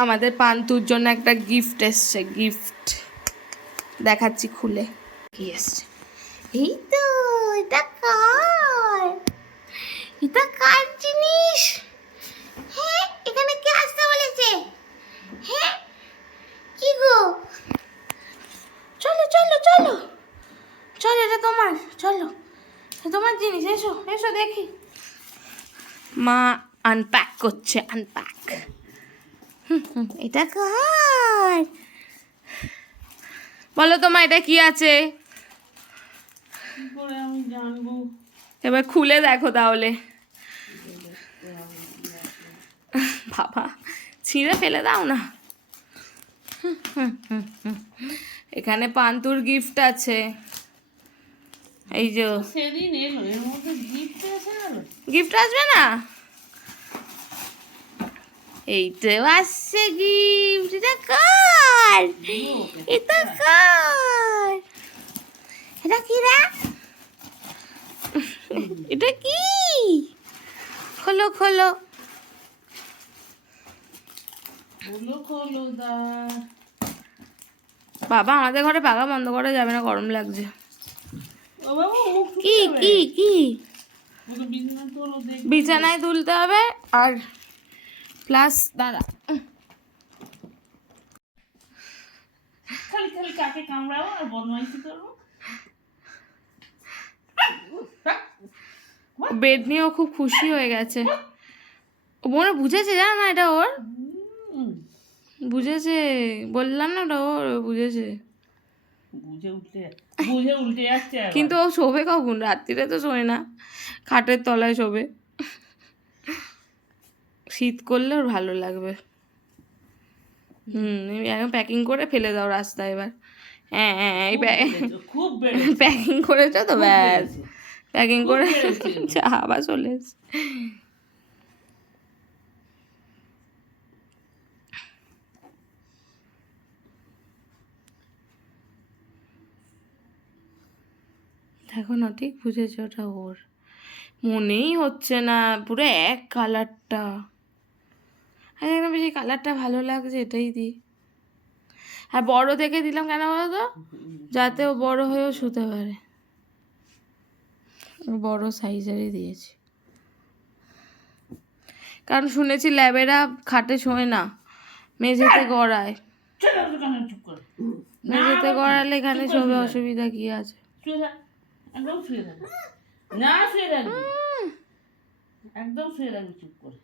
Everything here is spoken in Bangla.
আমাদের পান্তুর জন্য একটা গিফট এসছে, গিফট দেখাচ্ছি খুলে কি এসছে। এই তো এটা কার, এটা কার জিনিস? হ্যাঁ এখানে কে আসতে বলেছে? হ্যাঁ কি গো? চলো চলো চলো চলো, এটা তোমার, চলো তোমার জিনিস, এসো এসো দেখি। মা আনপ্যাক করছে, আনপ্যাক। এটা কার বলো তো মা, এটা কি আছে? কি করে আমি জানবো? এবার খুলে দেখো তাহলে। বাবা ছিঁড়ে ফেলে দাও না। এখানে পান্তুর গিফট আছে, এই যে। সেদিন এলো, এর মধ্যে গিফট এসে গেল। গিফট আসবে না? এইটাও আসছে গিফট। এটা কার? এটা কার? এটা কি রে? এটা কি? খোলো খোলো খোলো খোলো দা। বাবা, আমাদের ঘরে পাখা বন্ধ করা যাবে না, গরম লাগছে। ও বাবা, মুখ কি ফুটে কি কি? ওকে বিছানা তোলো দেখি। বিছানায় তুলতে হবে, আর প্লাস দাঁড়া, খালি খালি কাকে কামড়াবো আর বদমাইশি করবো। বেড নিয়েও খুব খুশি হয়ে গেছে। ও মনে হয় বুঝেছে, জানো না এটা ওর, বুঝেছে, বললাম না ওটা ওর, ও বুঝেছে। বুঝে উল্টে যাচ্ছে আবার। কিন্তু ও শোবে কখন? রাত্রিরে তো শোয় না, খাটের তলায় শোবে। শীত করলে ওর ভালো লাগবে। এখন প্যাকিং করে ফেলে দাও রাস্তায় এবার। হ্যাঁ হ্যাঁ, এই খুব বেড়েছে। প্যাকিং করেছো তো, ব্যাস প্যাকিং খুব করে বেড়েছে। যা আবার চলে এসছে। দেখো না, ঠিক বুঝেছে ওটা ওর, মনেই হচ্ছে না পুরো এক কালারটা। আর বেশি কালারটা ভালো লাগছে, এটাই দিই। আর বড় দেখে দিলাম কেন বলো তো, যাতে ও বড় হয়েও শুতে পারে, বড় সাইজেরই দিয়েছি। কারণ শুনেছি ল্যাবেরা খাটে শোয় না, মেঝেতে গড়ায়। চুপ করে। মেঝেতে গড়ালে এখানে শোবে, অসুবিধা কি আছে? শুয়ে থাক, একদম শুয়ে থাক। না শুয়ে থাকবি, একদম শুয়ে থাকবি চুপ করে।